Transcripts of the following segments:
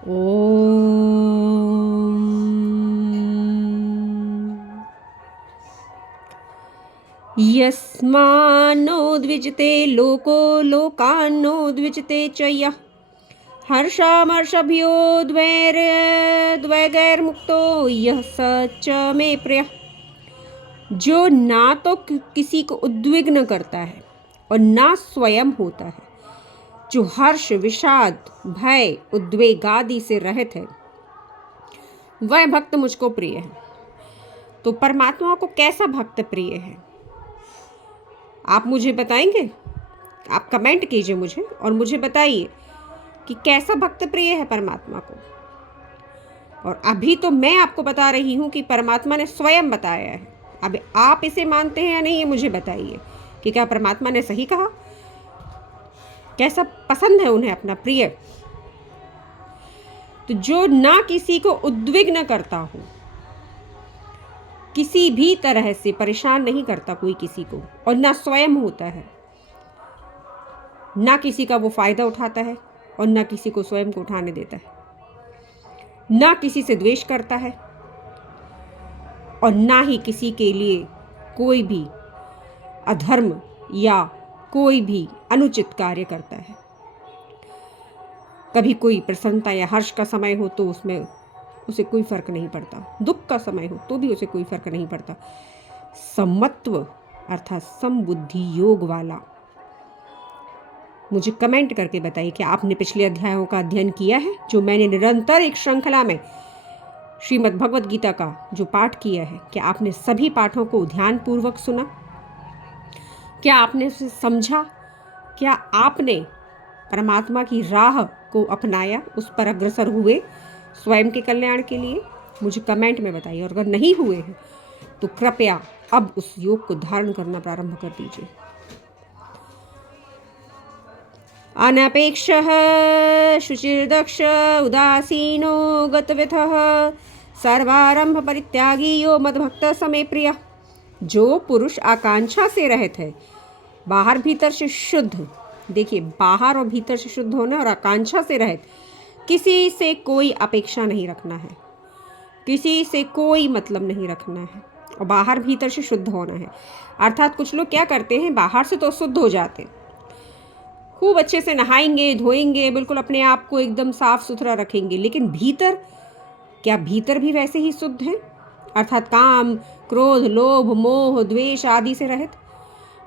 ॐ यस्मान्नो द्विजते लोको लोकान्नो द्विजते च यः हर्षामर्षभयो द्वैगैर्मुक्तो यः स च मे प्रियः। जो ना तो किसी को उद्विग्न करता है और ना स्वयं होता है, जो हर्ष विषाद भय उद्वेग आदि से रहित है, वह भक्त मुझको प्रिय है। तो परमात्मा को कैसा भक्त प्रिय है, आप मुझे बताएंगे? आप कमेंट कीजिए मुझे और मुझे बताइए कि कैसा भक्त प्रिय है परमात्मा को। और अभी तो मैं आपको बता रही हूँ कि परमात्मा ने स्वयं बताया है। अब आप इसे मानते हैं या नहीं, ये मुझे बताइए कि क्या परमात्मा ने सही कहा, कैसा पसंद है उन्हें अपना प्रिय। तो जो ना किसी को उद्विग्न करता हो, किसी भी तरह से परेशान नहीं करता कोई किसी को, और ना स्वयं होता है, ना किसी का वो फायदा उठाता है और ना किसी को स्वयं को उठाने देता है, ना किसी से द्वेष करता है और ना ही किसी के लिए कोई भी अधर्म या कोई भी अनुचित कार्य करता है। कभी कोई प्रसन्नता या हर्ष का समय हो तो उसमें उसे कोई फर्क नहीं पड़ता, दुख का समय हो तो भी उसे कोई फर्क नहीं पड़ता। समत्व अर्थात समबुद्धि योग वाला। मुझे कमेंट करके बताइए कि आपने पिछले अध्यायों का अध्ययन किया है, जो मैंने निरंतर एक श्रृंखला में श्रीमद् भगवद गीता का जो पाठ किया है। क्या आपने सभी पाठों को ध्यानपूर्वक सुना? क्या आपने उसे समझा? क्या आपने परमात्मा की राह को अपनाया, उस पर अग्रसर हुए स्वयं के कल्याण के लिए? मुझे कमेंट में बताइए। और अगर नहीं हुए हैं तो कृपया अब उस योग को धारण करना प्रारंभ कर दीजिए। अनपेक्षः शुचिर्दक्ष उदासीनो गतव्यथः सर्वारंभ परित्यागी यो मद्भक्त समे प्रिय। जो पुरुष आकांक्षा से रहित है, बाहर भीतर से शुद्ध, देखिए बाहर और भीतर से शुद्ध होना और आकांक्षा से रहित, किसी से कोई अपेक्षा नहीं रखना है, किसी से कोई मतलब नहीं रखना है, और बाहर भीतर से शुद्ध होना है। अर्थात कुछ लोग क्या करते हैं, बाहर से तो शुद्ध हो जाते, खूब अच्छे से नहाएंगे धोएंगे, बिल्कुल अपने आप को एकदम साफ सुथरा रखेंगे, लेकिन भीतर, क्या भीतर भी वैसे ही शुद्ध हैं? अर्थात काम क्रोध लोभ मोह द्वेष आदि से रहित।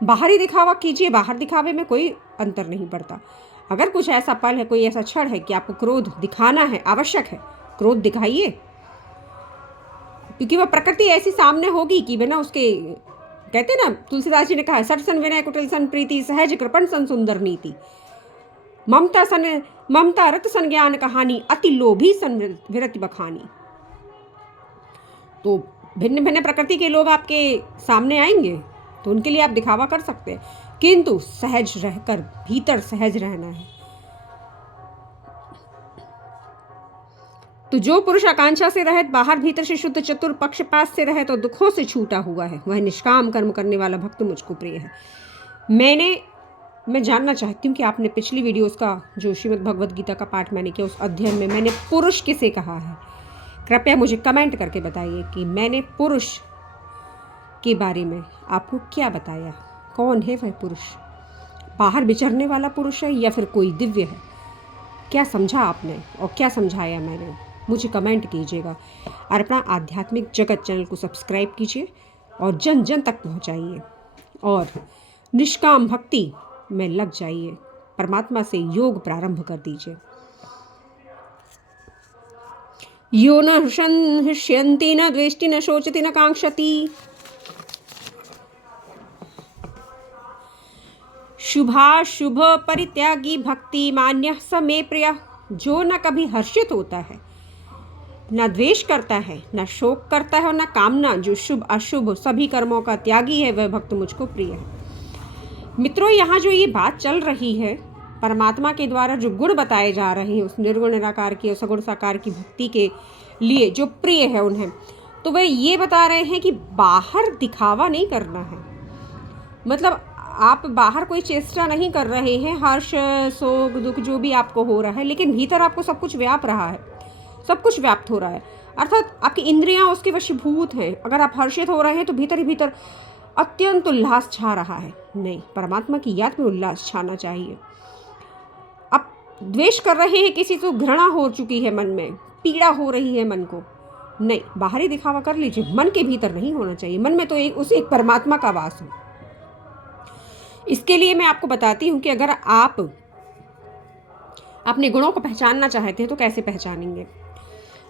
बाहरी दिखावा कीजिए, बाहर दिखावे में कोई अंतर नहीं पड़ता। अगर कुछ ऐसा पल है, कोई ऐसा क्षण है कि आपको क्रोध दिखाना है, आवश्यक है, क्रोध दिखाइए, क्योंकि वह प्रकृति ऐसी सामने होगी कि बिना उसके, कहते ना, तुलसीदास जी ने कहा, सठ सन विनय कुटिल सन प्रीति सहज कृपण सन सुंदर नीति, ममता रत सन ज्ञान कहानी अति लोभी सन विरति बखानी। तो भिन्न भिन्न प्रकृति के लोग आपके सामने आएंगे तो उनके लिए आप दिखावा कर सकते हैं, किंतु सहज रहकर भीतर सहज रहना है। तो जो पुरुष आकांक्षा से रहित, बाहर भीतर से शुद्ध, चतुर, पक्षपात से रहित और दुखों से छूटा हुआ है, वह निष्काम कर्म करने वाला भक्त मुझको प्रिय है। मैं जानना चाहती हूँ कि आपने पिछली वीडियोस का जो श्रीमद् भगवद गीता का पाठ मैंने किया, उस अध्ययन में मैंने पुरुष किसे कहा है? कृपया मुझे कमेंट करके बताइए कि मैंने पुरुष के बारे में आपको क्या बताया। कौन है वह पुरुष? बाहर विचरने वाला पुरुष है या फिर कोई दिव्य है? क्या समझा आपने और क्या समझाया मैंने? मुझे कमेंट कीजिएगा। अर्पणा आध्यात्मिक जगत चैनल को सब्सक्राइब कीजिए और जन जन तक पहुंचाइए और निष्काम भक्ति में लग जाइए। परमात्मा से योग प्रारंभ कर दीजिए। यो न हृष्यन्ति न द्वेष्टि न शोचति न कांक्षति, शुभाशुभ परित्यागी भक्ति मान्य समे प्रिय। जो न कभी हर्षित होता है, न द्वेष करता है, न शोक करता है और न कामना, जो शुभ अशुभ सभी कर्मों का त्यागी है, वह भक्त मुझको प्रिय है। मित्रों, यहाँ जो ये बात चल रही है, परमात्मा के द्वारा जो गुण बताए जा रहे हैं, उस निर्गुण निराकार की और सगुण साकार की भक्ति के लिए जो प्रिय है उन्हें, तो वह ये बता रहे हैं कि बाहर दिखावा नहीं करना है। मतलब आप बाहर कोई चेष्टा नहीं कर रहे हैं, हर्ष शोक दुख जो भी आपको हो रहा है, लेकिन भीतर आपको सब कुछ व्याप रहा है, सब कुछ व्याप्त हो रहा है, अर्थात आपकी इंद्रियां उसके वशीभूत हैं। अगर आप हर्षित हो रहे हैं तो भीतर ही भीतर अत्यंत उल्लास छा रहा है। नहीं, परमात्मा की याद में उल्लास छाना चाहिए। आप द्वेष कर रहे हैं किसी को, घृणा हो चुकी है मन में, पीड़ा हो रही है मन को, नहीं, बाहरी दिखावा कर लीजिए, मन के भीतर नहीं होना चाहिए। मन में तो एक परमात्मा का वास हो। इसके लिए मैं आपको बताती हूँ कि अगर आप अपने गुणों को पहचानना चाहते हैं तो कैसे पहचानेंगे।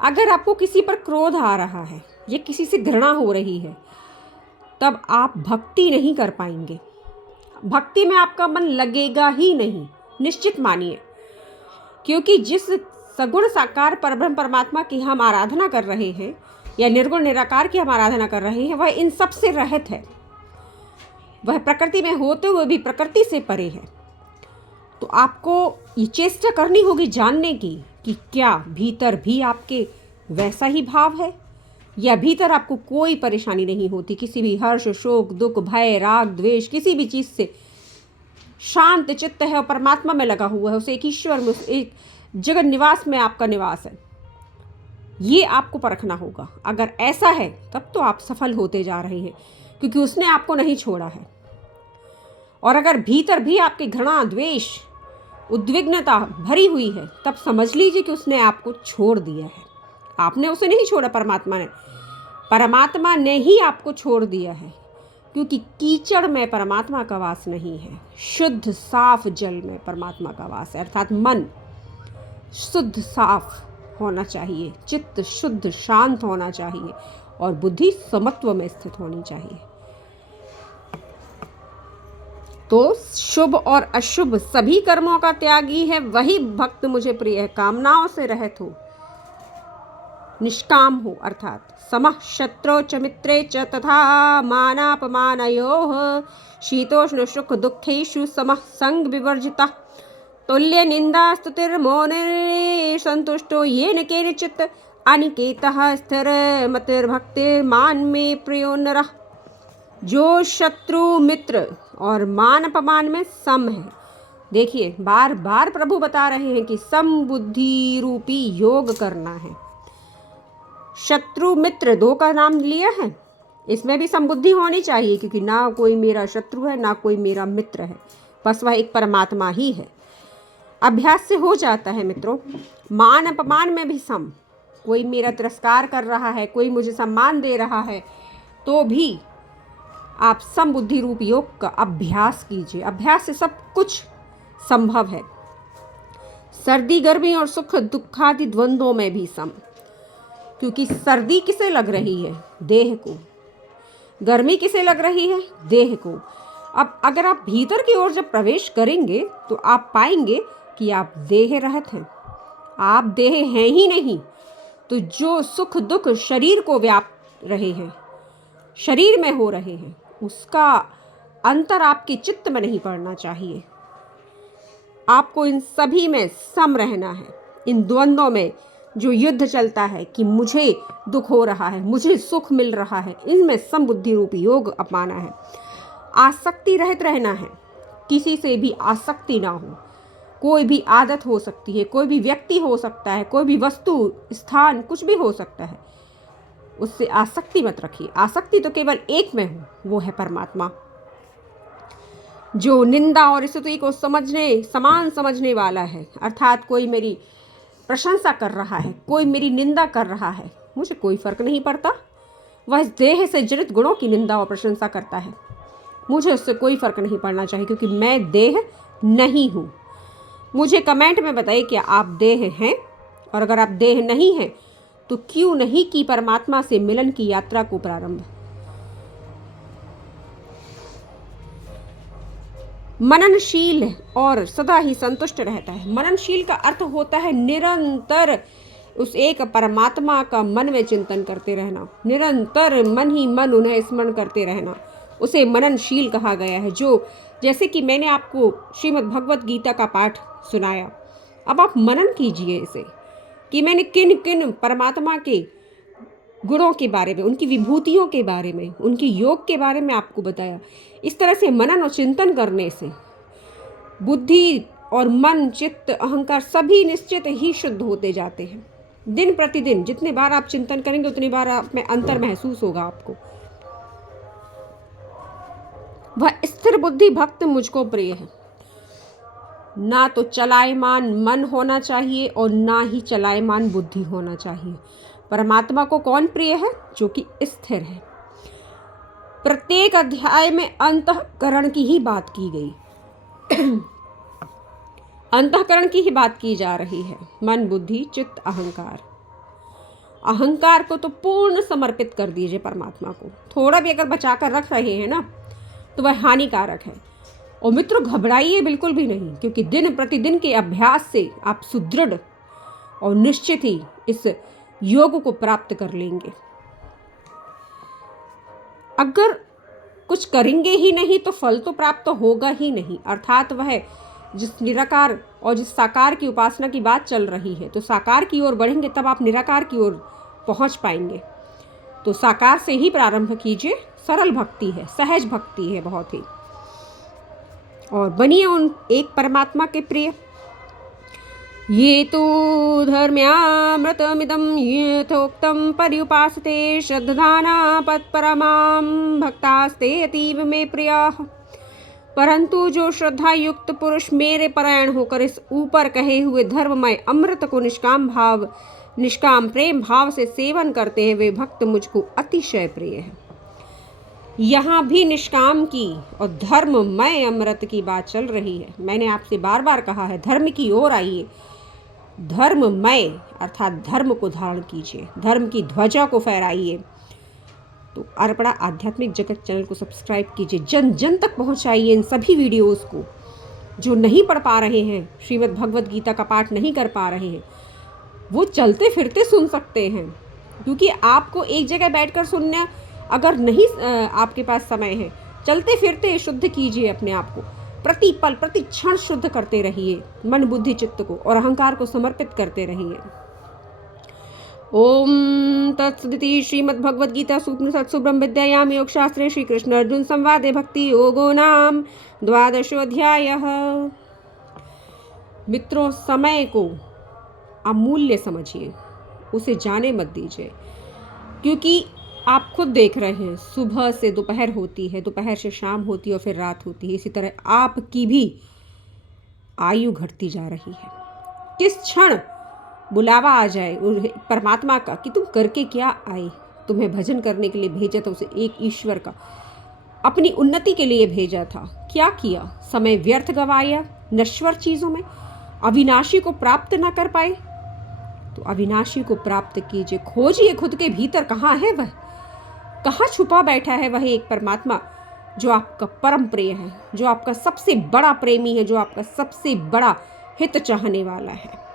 अगर आपको किसी पर क्रोध आ रहा है या किसी से घृणा हो रही है, तब आप भक्ति नहीं कर पाएंगे। भक्ति में आपका मन लगेगा ही नहीं, निश्चित मानिए। क्योंकि जिस सगुण साकार परब्रह्म परमात्मा की हम आराधना कर रहे हैं या निर्गुण निराकार की हम आराधना कर रहे हैं, वह इन सब से रहित है। वह प्रकृति में होते हुए भी प्रकृति से परे है। तो आपको ये चेष्टा करनी होगी जानने की कि क्या भीतर भी आपके वैसा ही भाव है, या भीतर आपको कोई परेशानी नहीं होती, किसी भी हर्ष शोक दुख भय राग द्वेष किसी भी चीज़ से शांत चित्त है और परमात्मा में लगा हुआ है, उस एक ईश्वर में, उस एक जगत निवास में आपका निवास है। ये आपको परखना होगा। अगर ऐसा है तब तो आप सफल होते जा रहे हैं, क्योंकि उसने आपको नहीं छोड़ा है। और अगर भीतर भी आपके घृणा द्वेष उद्विग्नता भरी हुई है, तब समझ लीजिए कि उसने आपको छोड़ दिया है। आपने उसे नहीं छोड़ा, परमात्मा ने ही आपको छोड़ दिया है। क्योंकि कीचड़ में परमात्मा का वास नहीं है, शुद्ध साफ जल में परमात्मा का वास है। अर्थात मन शुद्ध साफ होना चाहिए, चित्त शुद्ध शांत होना चाहिए और बुद्धि समत्व में स्थित होनी चाहिए। तो शुभ और अशुभ सभी कर्मों का त्यागी है वही भक्त मुझे प्रिय है। कामनाओं से रहित हो, निष्काम हो, अर्थात समः शत्रौ च मित्रे च तथा मानापमानयोः शीतोष्ण सुख दुःखेषु समः संग विवर्जितः तुल्य निंदा स्तुतिर्मौने संतुष्टो येन केनचित् अनिकेतः स्थिर मतिर्भक्तिर्मान में प्रियो नरः। जो शत्रु मित्र और मान अपमान में सम है। देखिए, बार बार प्रभु बता रहे हैं कि समबुद्धि रूपी योग करना है। शत्रु मित्र दो का नाम लिया है, इसमें भी समबुद्धि होनी चाहिए, क्योंकि ना कोई मेरा शत्रु है ना कोई मेरा मित्र है, बस वह एक परमात्मा ही है। अभ्यास से हो जाता है मित्रों। मान अपमान में भी सम, कोई मेरा तिरस्कार कर रहा है, कोई मुझे सम्मान दे रहा है, तो भी आप समबुद्धि रूप योग का अभ्यास कीजिए। अभ्यास से सब कुछ संभव है। सर्दी गर्मी और सुख दुखादि द्वंद्वों में भी सम, क्योंकि सर्दी किसे लग रही है? देह को। गर्मी किसे लग रही है? देह को। अब अगर आप भीतर की ओर जब प्रवेश करेंगे तो आप पाएंगे कि आप देह रहित हैं, आप देह हैं ही नहीं। तो जो सुख दुख शरीर को व्याप रहे हैं, शरीर में हो रहे हैं, उसका अंतर आपके चित्त में नहीं पड़ना चाहिए। आपको इन सभी में सम रहना है। इन द्वंद्वों में जो युद्ध चलता है कि मुझे दुख हो रहा है, मुझे सुख मिल रहा है, इनमें समबुद्धि रूपी योग अपनाना है। आसक्ति रहित रहना है, किसी से भी आसक्ति ना हो। कोई भी आदत हो सकती है, कोई भी व्यक्ति हो सकता है, कोई भी वस्तु स्थान कुछ भी हो सकता है, उससे आसक्ति मत रखिए। आसक्ति तो केवल एक में हो, वो है परमात्मा। जो निंदा और स्तुति को समान समझने वाला है, अर्थात कोई मेरी प्रशंसा कर रहा है, कोई मेरी निंदा कर रहा है, मुझे कोई फर्क नहीं पड़ता। वह इस देह से जनित गुणों की निंदा और प्रशंसा करता है, मुझे उससे कोई फर्क नहीं पड़ना चाहिए, क्योंकि मैं देह नहीं हूँ। मुझे कमेंट में बताइए कि आप देह हैं, और अगर आप देह नहीं हैं तो क्यों नहीं की परमात्मा से मिलन की यात्रा को प्रारंभ। मननशील और सदा ही संतुष्ट रहता है। मननशील का अर्थ होता है निरंतर उस एक परमात्मा का मन में चिंतन करते रहना, निरंतर मन ही मन उन्हें स्मरण करते रहना, उसे मननशील कहा गया है। जो जैसे कि मैंने आपको श्रीमद् भगवत गीता का पाठ सुनाया, अब आप मनन कीजिए इसे कि मैंने किन किन परमात्मा के गुणों के बारे में, उनकी विभूतियों के बारे में, उनके योग के बारे में आपको बताया। इस तरह से मनन और चिंतन करने से बुद्धि और मन, चित्त, अहंकार सभी निश्चित ही शुद्ध होते जाते हैं। दिन प्रतिदिन जितने बार आप चिंतन करेंगे उतनी बार आप में अंतर महसूस होगा आपको। वह स्थिर बुद्धि भक्त मुझको प्रिय है। ना तो चलायमान मन होना चाहिए और ना ही चलायमान बुद्धि होना चाहिए। परमात्मा को कौन प्रिय है? जो कि स्थिर है। प्रत्येक अध्याय में अंतःकरण की ही बात की गई अंतःकरण की ही बात की जा रही है। मन, बुद्धि, चित्त, अहंकार। अहंकार को तो पूर्ण समर्पित कर दीजिए परमात्मा को। थोड़ा भी अगर बचाकर रख रहे हैं ना तो वह हानिकारक है। और मित्रों, घबराइए बिल्कुल भी नहीं, क्योंकि दिन प्रतिदिन के अभ्यास से आप सुदृढ़ और निश्चित ही इस योग को प्राप्त कर लेंगे। अगर कुछ करेंगे ही नहीं तो फल तो प्राप्त होगा ही नहीं। अर्थात वह जिस निराकार और जिस साकार की उपासना की बात चल रही है, तो साकार की ओर बढ़ेंगे तब आप निराकार की ओर पहुंच पाएंगे। तो साकार से ही प्रारंभ कीजिए। सरल भक्ति है, सहज भक्ति है बहुत ही। और बनिए उन एक परमात्मा के प्रिय। ये तो धर्म्यामृतमिदं यथोक्तं पर्युपासते श्रद्धाना पत्परमां भक्तास्ते अतीव मे प्रियाः। परंतु जो श्रद्धा युक्त पुरुष मेरे परायण होकर इस ऊपर कहे हुए धर्ममय अमृत को निष्काम प्रेम भाव से सेवन करते हैं, वे भक्त मुझको अतिशय प्रिय है। यहाँ भी निष्काम की और धर्ममय अमृत की बात चल रही है। मैंने आपसे बार बार कहा है, धर्म की ओर आइए। धर्ममय अर्थात धर्म को धारण कीजिए, धर्म की ध्वजा को फहराइए। तो अर्पणा आध्यात्मिक जगत चैनल को सब्सक्राइब कीजिए, जन जन तक पहुंचाइए इन सभी वीडियोस को। जो नहीं पढ़ पा रहे हैं, श्रीमद् भगवद गीता का पाठ नहीं कर पा रहे हैं, वो चलते फिरते सुन सकते हैं। क्योंकि आपको एक जगह बैठकर सुनना अगर नहीं आपके पास समय है, चलते फिरते शुद्ध कीजिए अपने आप को। प्रति पल प्रति क्षण शुद्ध करते रहिए मन, बुद्धि, चित्त को, और अहंकार को समर्पित करते रहिए। ओम तत्सदिति श्रीमद्भगवद्गीता सूपनिषत्सु ब्रह्म विद्यायाम योगशास्त्रे श्री कृष्ण अर्जुन संवादे भक्ति योगो नाम 12वाध्यायः। मित्रों, समय को अमूल्य समझिए, उसे जाने मत दीजिए। क्योंकि आप खुद देख रहे हैं, सुबह से दोपहर होती है, दोपहर से शाम होती है और फिर रात होती है। इसी तरह आपकी भी आयु घटती जा रही है। किस क्षण बुलावा आ जाए परमात्मा का कि तुम करके क्या आए। तुम्हें भजन करने के लिए भेजा था उसे एक ईश्वर का, अपनी उन्नति के लिए भेजा था। क्या किया? समय व्यर्थ गवाया नश्वर चीज़ों में, अविनाशी को प्राप्त ना कर पाए। तो अविनाशी को प्राप्त कीजिए, खोजिए खुद के भीतर कहाँ है वह, कहाँ छुपा बैठा है वह एक परमात्मा जो आपका परम प्रिय है, जो आपका सबसे बड़ा प्रेमी है, जो आपका सबसे बड़ा हित चाहने वाला है।